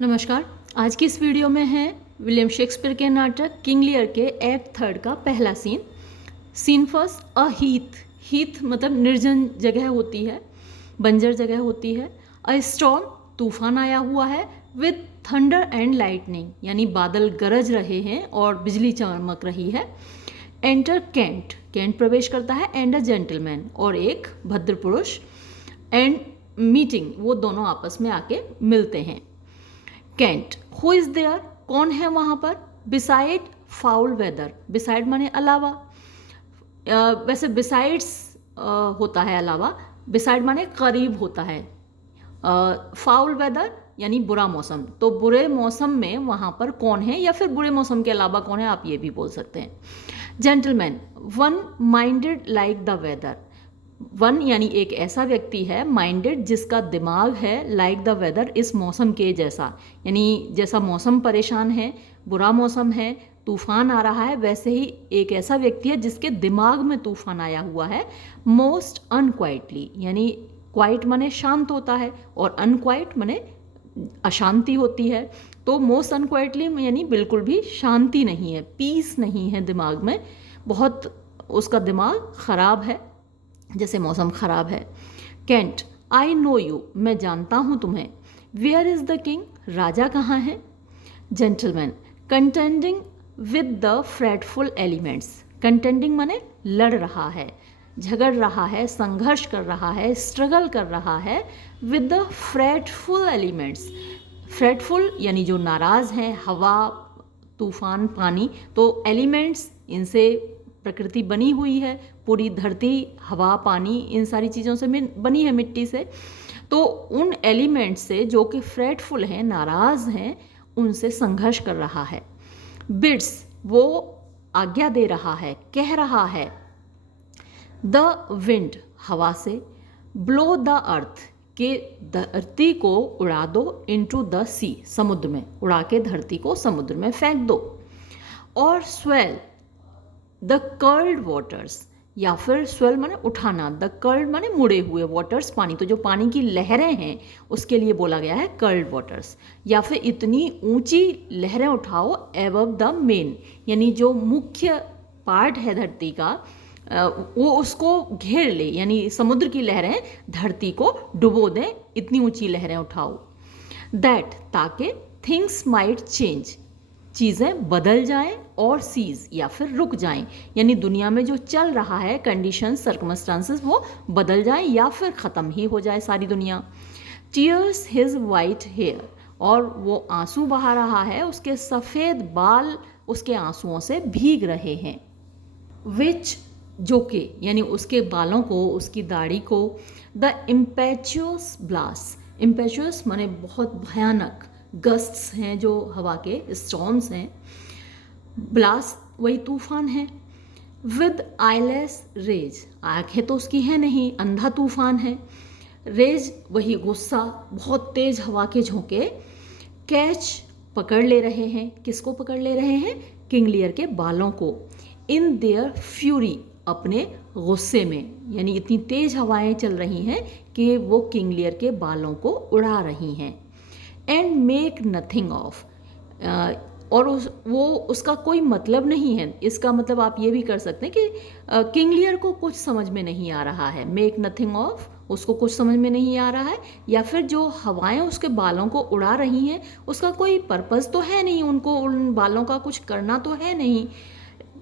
नमस्कार। आज की इस वीडियो में है विलियम शेक्सपियर के नाटक किंग लियर के एक्ट थर्ड का पहला सीन। सीन फर्स्ट, अ हीथ। हीथ मतलब निर्जन जगह होती है, बंजर जगह होती है। अ स्टॉर्म, तूफान आया हुआ है। विद थंडर एंड लाइटनिंग, यानी बादल गरज रहे हैं और बिजली चमक रही है। एंटर कैंट, कैंट प्रवेश करता है। एंड अ जेंटलमैन, और एक भद्र पुरुष। एंड मीटिंग, वो दोनों आपस में आके मिलते हैं। कैंट, हु इज देयर, कौन है वहां पर। बिसाइड फाउल वेदर, बिसाइड माने अलावा। वैसे बिसाइड्स होता है अलावा, बिसाइड माने करीब होता है। फाउल वेदर यानी बुरा मौसम, तो बुरे मौसम में वहां पर कौन है, या फिर बुरे मौसम के अलावा कौन है, आप ये भी बोल सकते हैं। Gentleman, one minded like the weather. One यानी एक ऐसा व्यक्ति है, माइंडेड जिसका दिमाग है, लाइक द वेदर इस मौसम के जैसा, यानी जैसा मौसम परेशान है, बुरा मौसम है, तूफान आ रहा है, वैसे ही एक ऐसा व्यक्ति है जिसके दिमाग में तूफान आया हुआ है। मोस्ट अनक्वाइटली, यानी क्वाइट माने शांत होता है और अनक्वाइट माने अशांति होती है। तो मोस्ट अनक्वाइटली यानी बिल्कुल भी शांति नहीं है, पीस नहीं है दिमाग में, बहुत उसका दिमाग खराब है, जैसे मौसम खराब है। कैंट, आई नो यू, मैं जानता हूँ तुम्हें। वेयर इज द किंग, राजा कहाँ है। Gentleman, contending with the fretful elements. Contending माने लड़ रहा है, झगड़ रहा है, संघर्ष कर रहा है, स्ट्रगल कर रहा है विद द फ्रेटफुल एलिमेंट्स। फ्रेटफुल यानी जो नाराज़ हैं, हवा, तूफान, पानी, तो एलिमेंट्स, इनसे प्रकृति बनी हुई है, पूरी धरती, हवा, पानी, इन सारी चीज़ों से बनी है, मिट्टी से। तो उन एलिमेंट्स से जो कि फ्रेटफुल हैं, नाराज़ हैं, उनसे संघर्ष कर रहा है। बिड्स, वो आज्ञा दे रहा है, कह रहा है। द विंड, हवा से। ब्लो द अर्थ, के धरती को उड़ा दो। इनटू द सी, समुद्र में, उड़ा के धरती को समुद्र में फेंक दो। और स्वेल द कर्ल्ड वाटर्स, या फिर स्वेल माने उठाना, द कर्ल्ड माने मुड़े हुए, वाटर्स पानी, तो जो पानी की लहरें हैं उसके लिए बोला गया है कर्ल्ड वाटर्स। या फिर इतनी ऊंची लहरें उठाओ, एबव द मेन, यानी जो मुख्य पार्ट है धरती का, वो उसको घेर ले, यानी समुद्र की लहरें धरती को डुबो दें, इतनी ऊंची लहरें उठाओ। दैट, ताकि थिंग्स माइट चेंज, चीज़ें बदल जाएं, और सीज या फिर रुक जाएं, यानी दुनिया में जो चल रहा है, कंडीशंस, सर्कमस्टांसेस, वो बदल जाएं या फिर ख़त्म ही हो जाए सारी दुनिया। टीयर्स हिज वाइट हेयर, और वो आंसू बहा रहा है, उसके सफ़ेद बाल उसके आंसुओं से भीग रहे हैं। विच, जो के, यानी उसके बालों को, उसकी दाढ़ी को। द इम्पेचुअस ब्लास्ट, इम्पेचुअस माने बहुत भयानक, गस्ट्स हैं जो हवा के, स्टॉर्म्स हैं। ब्लास्ट वही तूफान है। विद आईलेस रेज, आंखें तो उसकी है नहीं, अंधा तूफान है। रेज वही गुस्सा, बहुत तेज हवा के झोंके। कैच, पकड़ ले रहे हैं, किसको पकड़ ले रहे हैं, किंग लियर के बालों को। इन देयर फ्यूरी, अपने गुस्से में, यानी इतनी तेज हवाएं चल रही हैं कि वो किंग लियर के बालों को उड़ा रही हैं। एंड मेक नथिंग ऑफ, और वो उसका कोई मतलब नहीं है। इसका मतलब आप ये भी कर सकते हैं कि किंग लियर को कुछ समझ में नहीं आ रहा है। मेक नथिंग ऑफ, उसको कुछ समझ में नहीं आ रहा है, या फिर जो हवाएं उसके बालों को उड़ा रही हैं उसका कोई पर्पस तो है नहीं, उनको उन बालों का कुछ करना तो है नहीं,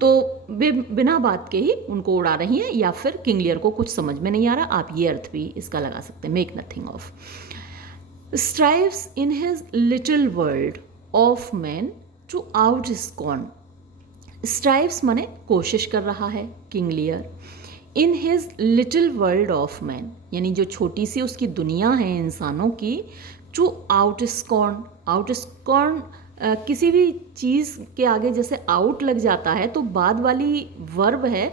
तो बिना बात के ही उनको उड़ा रही हैं, या फिर किंग लियर को कुछ समझ में नहीं आ रहा। आप ये अर्थ भी इसका लगा सकते हैं, make nothing of. Strives in his little world of man to out scorn. Strives माने कोशिश कर रहा है King Lear, in his little world of man, यानी जो छोटी सी उसकी दुनिया है इंसानों की। To out scorn, out scorn किसी भी चीज़ के आगे जैसे आउट लग जाता है तो बाद वाली वर्ब है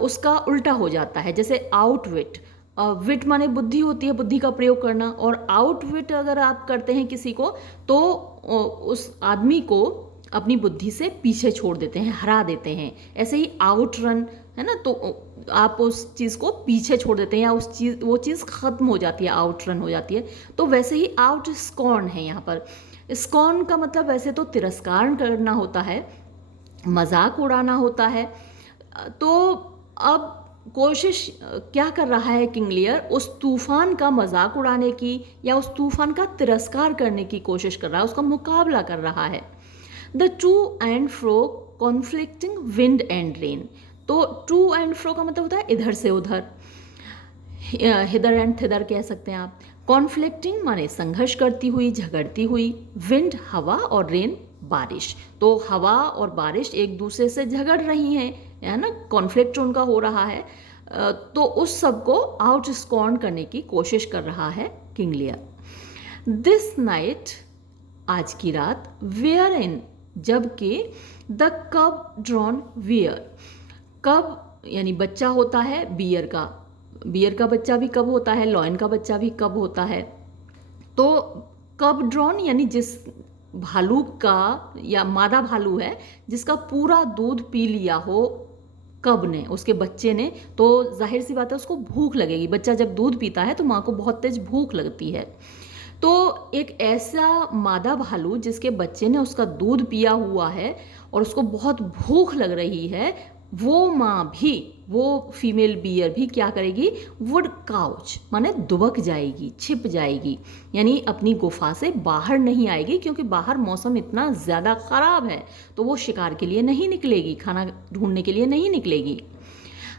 उसका उल्टा हो जाता है, जैसे आउटविट। विट माने बुद्धि होती है, बुद्धि का प्रयोग करना, और आउटविट अगर आप करते हैं किसी को तो उस आदमी को अपनी बुद्धि से पीछे छोड़ देते हैं, हरा देते हैं। ऐसे ही आउट रन, है ना, तो आप उस चीज़ को पीछे छोड़ देते हैं या वो चीज़ ख़त्म हो जाती है, आउट रन हो जाती है। तो वैसे ही आउट स्कॉर्न है यहाँ पर। स्कॉर्न का मतलब वैसे तो तिरस्कार करना होता है, मजाक उड़ाना होता है। तो अब कोशिश क्या कर रहा है किंग लियर, उस तूफान का मजाक उड़ाने की या उस तूफान का तिरस्कार करने की कोशिश कर रहा है, उसका मुकाबला कर रहा है। The two and fro conflicting wind and rain. तो टू एंड फ्रो का मतलब होता है इधर से उधर, हिदर एंड थिदर कह सकते हैं आप। कॉन्फ्लिक्टिंग माने संघर्ष करती हुई, झगड़ती हुई, विंड हवा और रेन बारिश। तो हवा और बारिश एक दूसरे से झगड़ रही हैं, है ना, कॉन्फ्लिक्ट उनका हो रहा है। तो उस सब को आउट स्कॉर्न करने की कोशिश कर रहा है किंग लियर। दिस नाइट, आज की रात, वेयर इन, जबकि द कब ड्रॉन वियर, कब यानी बच्चा होता है बियर का बच्चा भी कब होता है, लॉयन का बच्चा भी कब होता है। तो कब ड्रॉन यानी जिस भालू का या मादा भालू है जिसका पूरा दूध पी लिया हो कब ने, उसके बच्चे ने, तो जाहिर सी बात है उसको भूख लगेगी। बच्चा जब दूध पीता है तो माँ को बहुत तेज भूख लगती है। तो एक ऐसा मादा भालू जिसके बच्चे ने उसका दूध पिया हुआ है और उसको बहुत भूख लग रही है, वो माँ भी, वो फीमेल बियर भी क्या करेगी, वुड काउच माने दुबक जाएगी, छिप जाएगी, यानी अपनी गुफा से बाहर नहीं आएगी, क्योंकि बाहर मौसम इतना ज़्यादा ख़राब है तो वो शिकार के लिए नहीं निकलेगी, खाना ढूंढने के लिए नहीं निकलेगी।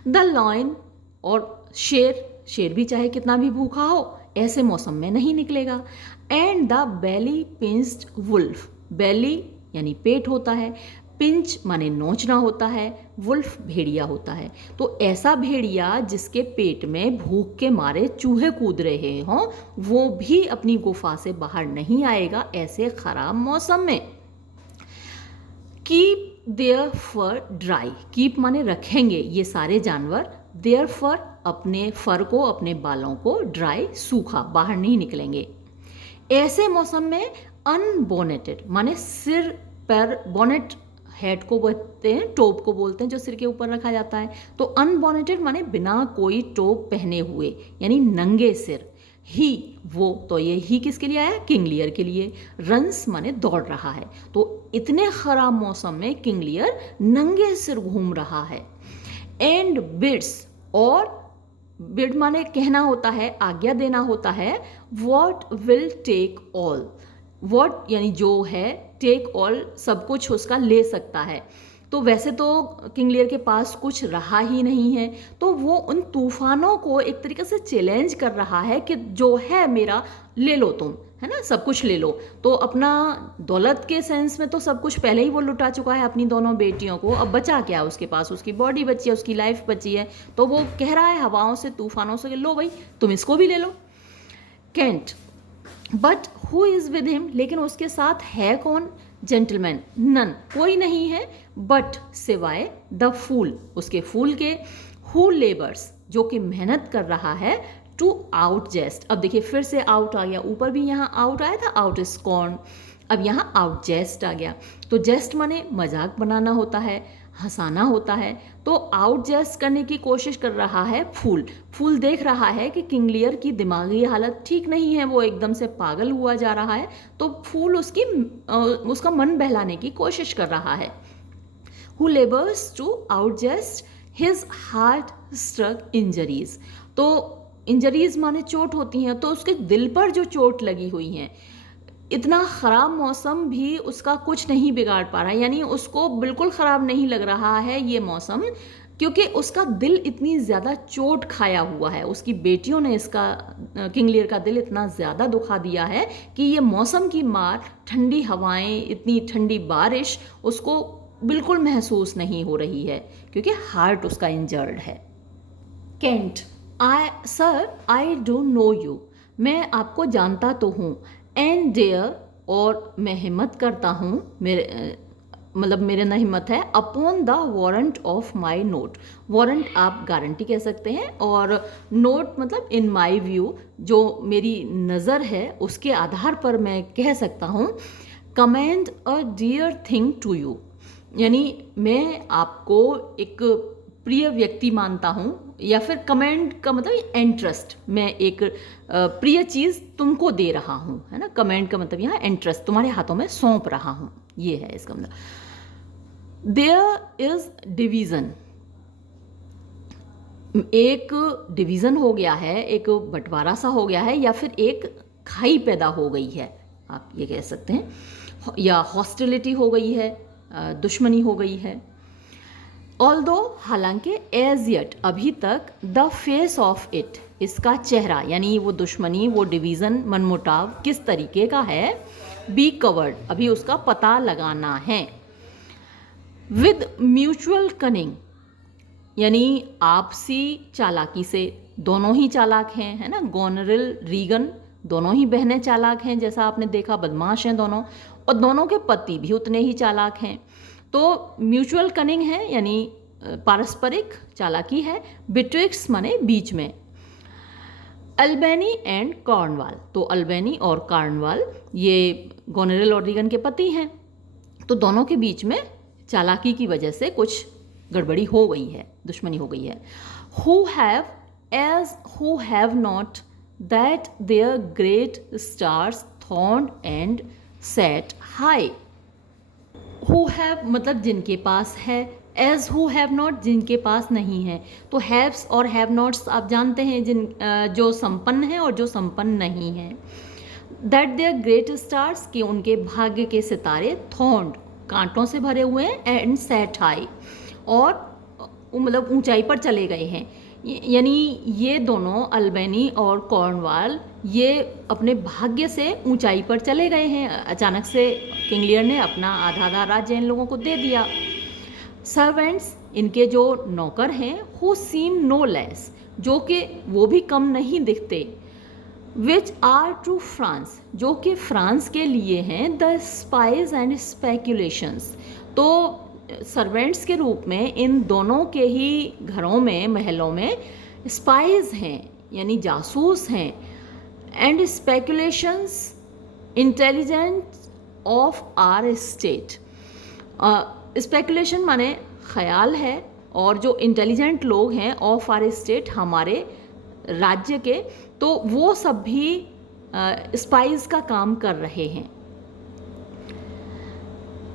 द लॉयन, और शेर भी चाहे कितना भी भूखा हो ऐसे मौसम में नहीं निकलेगा। And the belly pinched wolf, belly यानी पेट होता है, पिंच माने नोचना होता है, वुल्फ भेड़िया होता है। तो ऐसा भेड़िया जिसके पेट में भूख के मारे चूहे कूद रहे हों, वो भी अपनी गुफा से बाहर नहीं आएगा ऐसे खराब मौसम में। Keep their fur dry, keep माने रखेंगे ये सारे जानवर, देयर फर अपने फर को, अपने बालों को, ड्राई सूखा, बाहर नहीं निकलेंगे। ऐसे मौसम में अनबोनेटेड माने सिर पर, बोनेट हेड को बोलते हैं, टोप को बोलते हैं जो सिर के ऊपर रखा जाता है। तो अनबोनेटेड माने बिना कोई टोप पहने हुए, यानी नंगे सिर। ही, वो, तो ये ही किसके लिए आया, किंग लियर के लिए। रन्स माने दौड़ रहा है। तो इतने खराब मौसम में किंग लियर नंगे सिर घूम रहा है। एंड बिड्स, और बिड माने कहना होता है, आज्ञा देना होता है। What will take all, what यानी जो है, टेक ऑल सब कुछ उसका ले सकता है। तो वैसे तो किंग लियर के पास कुछ रहा ही नहीं है, तो वो उन तूफानों को एक तरीके से चैलेंज कर रहा है कि जो है मेरा ले लो तुम, है ना, सब कुछ ले लो। तो अपना दौलत के सेंस में तो सब कुछ पहले ही वो लुटा चुका है अपनी दोनों बेटियों को, अब बचा क्या उसके पास, उसकी बॉडी बची है, उसकी लाइफ बची है। तो वो कह रहा है हवाओं से, तूफानों से, लो भाई तुम इसको भी ले लो। Kent, but who is with him, लेकिन उसके साथ है कौन, जेंटलमैन, नन, कोई नहीं है, बट सिवाय द फूल, उसके फूल के, हु लेबर्स, जो कि मेहनत कर रहा है, टू आउट जेस्ट। अब देखिए फिर से आउट आ गया, ऊपर भी यहाँ आउट आया था, आउट स्कॉर्न, अब यहाँ आउट जेस्ट आ गया। तो जेस्ट माने मजाक बनाना होता है, हंसाना होता है। तो आउट जेस्ट करने की कोशिश कर रहा है फूल। फूल देख रहा है कि किंग लियर की दिमागी हालत ठीक नहीं है, वो एकदम से पागल हुआ जा रहा है। तो फूल उसका मन बहलाने की कोशिश कर रहा है। Who labours to out jest his heart struck injuries. तो इंजरीज माने चोट होती हैं, तो उसके दिल पर जो चोट लगी हुई हैं, इतना ख़राब मौसम भी उसका कुछ नहीं बिगाड़ पा रहा है, यानी उसको बिल्कुल ख़राब नहीं लग रहा है ये मौसम, क्योंकि उसका दिल इतनी ज़्यादा चोट खाया हुआ है। उसकी बेटियों ने इसका, किंग लियर का दिल इतना ज़्यादा दुखा दिया है कि ये मौसम की मार, ठंडी हवाएं, इतनी ठंडी बारिश उसको बिल्कुल महसूस नहीं हो रही है, क्योंकि हार्ट उसका इंजर्ड है। Kent, I don't know you, मैं आपको जानता तो हूँ। एंड डेयर, और मैं हिम्मत करता हूँ, मेरे ना हिम्मत है, upon the warrant of my note. Warrant आप गारंटी कह सकते हैं, और नोट मतलब इन माई व्यू, जो मेरी नज़र है उसके आधार पर मैं कह सकता हूँ। Commend a dear thing to you, यानी मैं आपको एक प्रिय व्यक्ति मानता हूँ, या फिर कमेंड का मतलब इंटरेस्ट, मैं एक प्रिय चीज़ तुमको दे रहा हूँ, है ना। कमेंड का मतलब यहाँ इंटरेस्ट, तुम्हारे हाथों में सौंप रहा हूँ, ये है इसका मतलब। देयर इज डिवीज़न, एक डिवीज़न हो गया है, एक बंटवारा सा हो गया है, या फिर एक खाई पैदा हो गई है, आप ये कह सकते हैं, या हॉस्टिलिटी हो गई है, दुश्मनी हो गई है। ऑल्दो, हालांकि, एज येट, अभी तक, द फेस ऑफ इट, इसका चेहरा, यानी वो दुश्मनी, वो डिवीज़न, मनमुटाव किस तरीके का है, बी कवर्ड, अभी उसका पता लगाना है। विद म्यूचुअल कनिंग, यानी आपसी चालाकी से, दोनों ही चालाक हैं, है ना। गोनरिल, रीगन, दोनों ही बहनें चालाक हैं, जैसा आपने देखा, बदमाश हैं दोनों, और दोनों के पति भी उतने ही चालाक हैं। तो म्यूचुअल कनिंग है, यानी पारस्परिक चालाकी है। बिट्विक्स माने बीच में। अल्बेनी एंड कॉर्नवाल, तो अल्बेनी और कॉर्नवाल ये गोनेरिल और रीगन के पति हैं, तो दोनों के बीच में चालाकी की वजह से कुछ गड़बड़ी हो गई है, दुश्मनी हो गई है। Who have not that their great stars thorn and set high. Who have मतलब जिनके पास है, एज हु हैव नॉट जिनके पास नहीं है। तो हैव्स और हैव नॉट्स आप जानते हैं, जो संपन्न है और जो संपन्न नहीं है। दैट देयर ग्रेट स्टार्स, कि उनके भाग्य के सितारे, थॉर्न्ड, कांटों से भरे हुए हैं, एंड सेट हाई, और मतलब ऊंचाई पर चले गए हैं। यानी ये दोनों, अल्बेनी और कॉर्नवाल, ये अपने भाग्य से ऊंचाई पर चले गए हैं। अचानक से किंग लियर ने अपना आधा राज्य इन लोगों को दे दिया। सर्वेंट्स, इनके जो नौकर हैं, हु सीम नो लेस, जो कि वो भी कम नहीं दिखते। विच आर टू फ्रांस, जो कि फ्रांस के लिए हैं। द स्पाइज एंड स्पेक्यूलेशंस, तो सर्वेंट्स के रूप में इन दोनों के ही घरों में, महलों में स्पाइज हैं, यानी जासूस हैं। And speculations, intelligence of our state. Speculation माने ख्याल है, और जो इंटेलिजेंट लोग हैं, ऑफ आर स्टेट, हमारे राज्य के, तो वो सब भी स्पाइस का काम कर रहे हैं।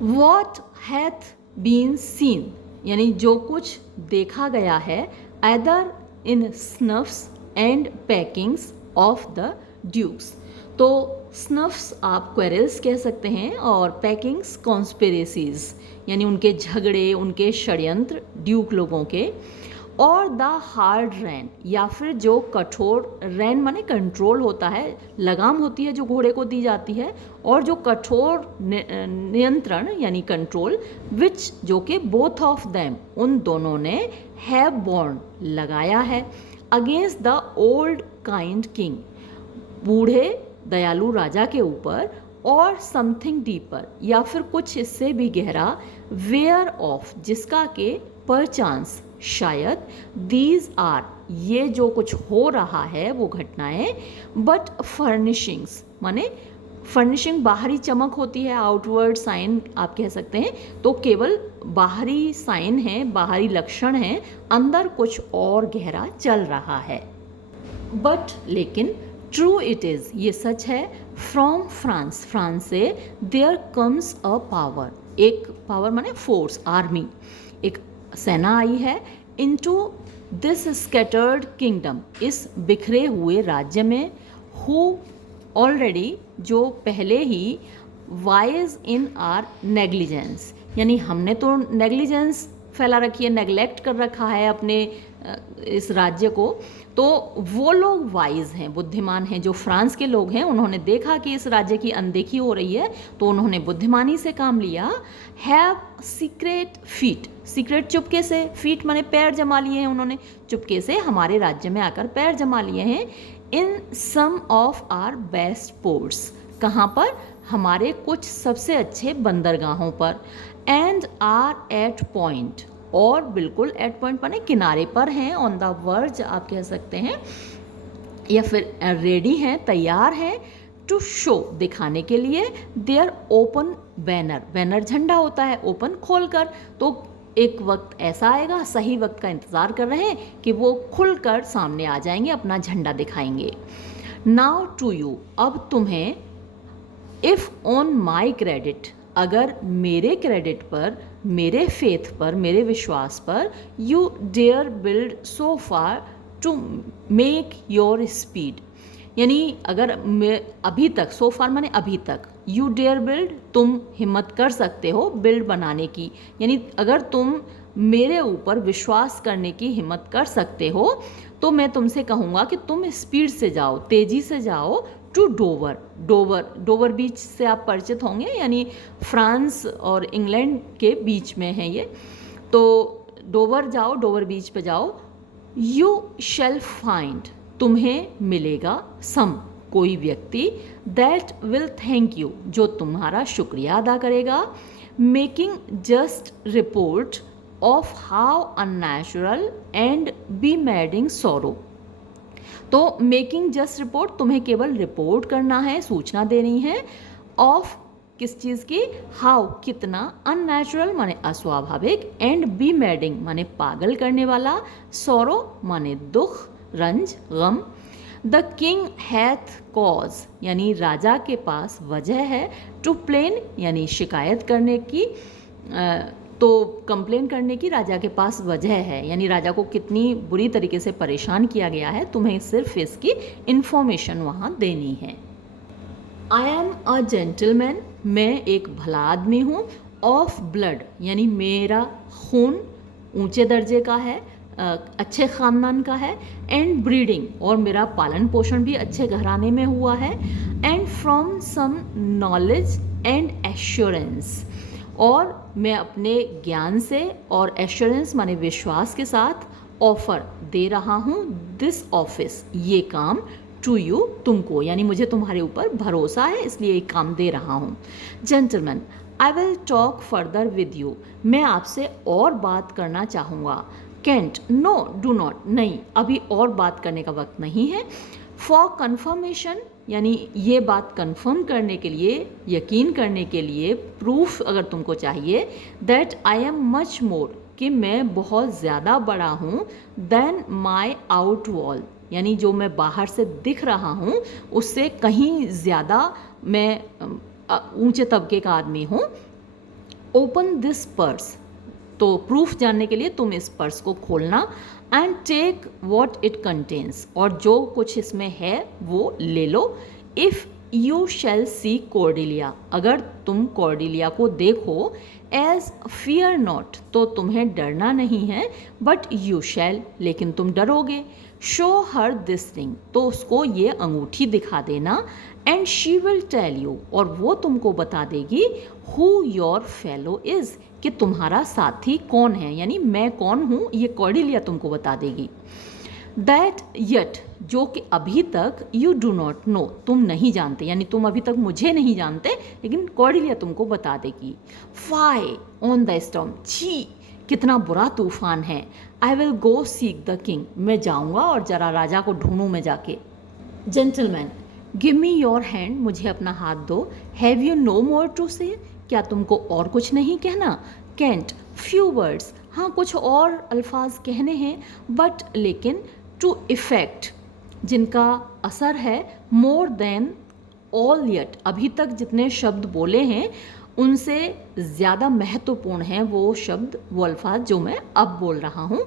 वॉट हैथ बीन सीन, यानी जो कुछ देखा गया है, either in snuffs and packings of the dukes. तो स्नफ्स आप क्वेरल्स कह सकते हैं, और पैकिंग्स कॉन्स्पिरेसीज, यानी उनके झगड़े, उनके षड्यंत्र ड्यूक लोगों के। और द हार्ड रैन, या फिर जो कठोर, रैन माने कंट्रोल होता है, लगाम होती है जो घोड़े को दी जाती है, और जो कठोर नियंत्रण यानी कंट्रोल, विच, जो कि बोथ ऑफ देम, उन दोनों ने, हैव बॉर्न, लगाया है, against the old kind king, बूढ़े दयालु राजा के ऊपर, और समथिंग डीपर, या फिर कुछ इससे भी गहरा, वेयर ऑफ, जिसका के परचांस, शायद, दीज आर, ये जो कुछ हो रहा है वो घटनाएं, बट फर्निशिंग्स, माने फर्निशिंग बाहरी चमक होती है, आउटवर्ड साइन आप कह सकते हैं, तो केवल बाहरी साइन है, बाहरी लक्षण है, अंदर कुछ और गहरा चल रहा है। बट, लेकिन, ट्रू इट इज़, ये सच है, फ्रॉम फ्रांस, फ्रांस से, देयर कम्स अ पावर, एक पावर माने फोर्स, आर्मी, एक सेना आई है, इनटू दिस स्कैटर्ड किंगडम, इस बिखरे हुए राज्य में, हु ऑलरेडी, जो पहले ही, वाइज इन आर नेग्लिजेंस, यानी हमने तो नेग्लिजेंस फैला रखी है, नेग्लेक्ट कर रखा है अपने इस राज्य को, तो वो लोग वाइज हैं, बुद्धिमान हैं, जो फ्रांस के लोग हैं, उन्होंने देखा कि इस राज्य की अनदेखी हो रही है, तो उन्होंने बुद्धिमानी से काम लिया। हैव सीक्रेट फीट, सीक्रेट चुपके से, फीट माने पैर जमा लिए हैं उन्होंने, चुपके से हमारे राज्य में आकर पैर जमा लिए हैं। इन सम ऑफ आर बेस्ट पोर्ट्स, कहाँ पर, हमारे कुछ सबसे अच्छे बंदरगाहों पर। एंड आर एट पॉइंट, और बिल्कुल एट पॉइंट माने किनारे पर हैं, ऑन द वर्ज आप कह सकते हैं, या फिर रेडी हैं, तैयार हैं, टू शो, दिखाने के लिए, देयर ओपन बैनर, बैनर झंडा होता है, ओपन खोलकर, तो एक वक्त ऐसा आएगा, सही वक्त का इंतज़ार कर रहे हैं कि वो खुलकर सामने आ जाएंगे, अपना झंडा दिखाएंगे। नाउ टू यू, अब तुम्हें, इफ़ ऑन माई क्रेडिट, अगर मेरे क्रेडिट पर, मेरे फेथ पर, मेरे विश्वास पर, you dare build so far to make your speed, यानी अगर मैं अभी तक, सो फार माने अभी तक, यू डेयर बिल्ड, तुम हिम्मत कर सकते हो बिल्ड बनाने की, यानी अगर तुम मेरे ऊपर विश्वास करने की हिम्मत कर सकते हो तो मैं तुमसे कहूँगा कि तुम स्पीड से जाओ, तेज़ी से जाओ टू डोवर। डोवर बीच से आप परिचित होंगे, यानी फ्रांस और इंग्लैंड के बीच में है ये। तो डोवर जाओ, डोवर बीच पे जाओ। यू शैल फाइंड, तुम्हें मिलेगा, सम, कोई व्यक्ति, दैट विल थैंक यू, जो तुम्हारा शुक्रिया अदा करेगा, making just report of how unnatural and bemadding sorrow. तो मेकिंग जस्ट रिपोर्ट, तुम्हें केवल रिपोर्ट करना है, सूचना देनी है, ऑफ किस चीज़ की, हाउ कितना, अननेचुरल माने अस्वाभाविक, एंड बी मैडिंग माने पागल करने वाला, सोरो माने दुख, रंज, गम। द किंग हैथ कॉज, यानी राजा के पास वजह है, टू प्लेन यानी शिकायत करने की, तो कंप्लेन करने की राजा के पास वजह है, यानी राजा को कितनी बुरी तरीके से परेशान किया गया है, तुम्हें सिर्फ इसकी इन्फॉर्मेशन वहाँ देनी है। आई एम अ जेंटलमैन, मैं एक भला आदमी हूँ, ऑफ ब्लड यानी मेरा खून ऊंचे दर्जे का है, अच्छे ख़ानदान का है, एंड ब्रीडिंग और मेरा पालन पोषण भी अच्छे घराने में हुआ है, and from some knowledge and assurance, और मैं अपने ज्ञान से और एश्योरेंस माने विश्वास के साथ ऑफ़र दे रहा हूँ, दिस ऑफिस, ये काम, टू यू, तुमको, यानी मुझे तुम्हारे ऊपर भरोसा है इसलिए ये काम दे रहा हूँ। Gentleman, I will talk further with you, मैं आपसे और बात करना चाहूँगा। कैंट, नो, डू नॉट, नहीं, अभी और बात करने का वक्त नहीं है। फॉर कन्फर्मेशन, यानी ये बात कंफर्म करने के लिए, यकीन करने के लिए, प्रूफ अगर तुमको चाहिए, that I am much more, कि मैं बहुत ज़्यादा बड़ा हूँ, देन माई आउट वॉल, यानी जो मैं बाहर से दिख रहा हूँ उससे कहीं ज़्यादा मैं ऊंचे तबके का आदमी हूँ। ओपन दिस पर्स, तो प्रूफ जानने के लिए तुम इस पर्स को खोलना, and take what it contains, और जो कुछ इसमें है वो ले लो। If you shall see Cordelia, अगर तुम कॉर्डिलिया को देखो, एज फियर नॉट, तो तुम्हें डरना नहीं है, बट यू शैल, लेकिन तुम डरोगे। शो हर दिस रिंग, तो उसको ये अंगूठी दिखा देना, and she will tell you, और वो तुमको बता देगी, हु योर फेलो इज़, कि तुम्हारा साथी कौन है, यानी मैं कौन हूँ, ये कॉर्डिलिया तुमको बता देगी। दैट येट, जो कि अभी तक, यू डू नॉट नो, तुम नहीं जानते, यानी तुम अभी तक मुझे नहीं जानते, लेकिन कॉर्डिलिया तुमको बता देगी। फाई ऑन द स्टॉर्म, छी कितना बुरा तूफान है। I will go seek the king, मैं जाऊँगा और जरा राजा को ढूंढूँ मैं जाके। Gentleman, give me your hand, मुझे अपना हाथ दो। Have you no more to say, क्या तुमको और कुछ नहीं कहना। कैंट, फ्यू वर्ड्स, हाँ कुछ और अल्फाज कहने हैं, बट लेकिन, टू इफ़ेक्ट, जिनका असर है, मोर देन ऑल येट, अभी तक जितने शब्द बोले हैं उनसे ज़्यादा महत्वपूर्ण है वो शब्द, वो अल्फाज जो मैं अब बोल रहा हूँ।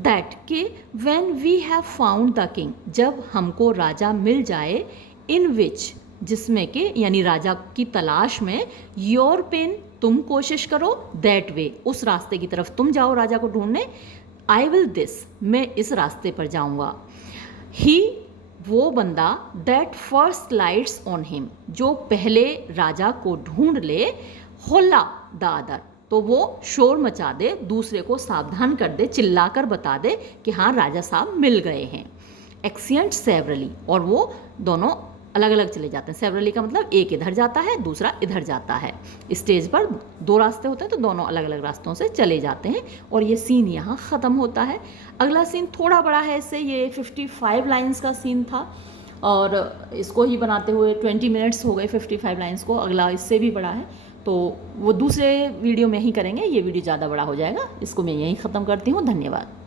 दैट, कि when we have found the king, जब हमको राजा मिल जाए, इन विच, जिसमें के, यानी राजा की तलाश में, योर पेन, तुम कोशिश करो, दैट वे, उस रास्ते की तरफ तुम जाओ राजा को ढूंढने। आई विल दिस, मैं इस रास्ते पर जाऊंगा। ही, वो बंदा, that first lights on him, जो पहले राजा को ढूंढ ले, होला द अदर, तो वो शोर मचा दे, दूसरे को सावधान कर दे, चिल्लाकर बता दे कि हाँ राजा साहब मिल गए हैं। एक्सियंट सेवरली, और वो दोनों अलग अलग चले जाते हैं। सेवरली का मतलब एक इधर जाता है, दूसरा इधर जाता है। स्टेज पर दो रास्ते होते हैं तो दोनों अलग अलग रास्तों से चले जाते हैं, और ये सीन यहाँ ख़त्म होता है। अगला सीन थोड़ा बड़ा है इससे, ये 55 लाइन्स का सीन था, और इसको ही बनाते हुए 20 मिनट्स हो गए 55 लाइन्स को। अगला इससे भी बड़ा है, तो वो दूसरे वीडियो में ही करेंगे, ये वीडियो ज़्यादा बड़ा हो जाएगा। इसको मैं यहीं ख़त्म करती हूँ। धन्यवाद।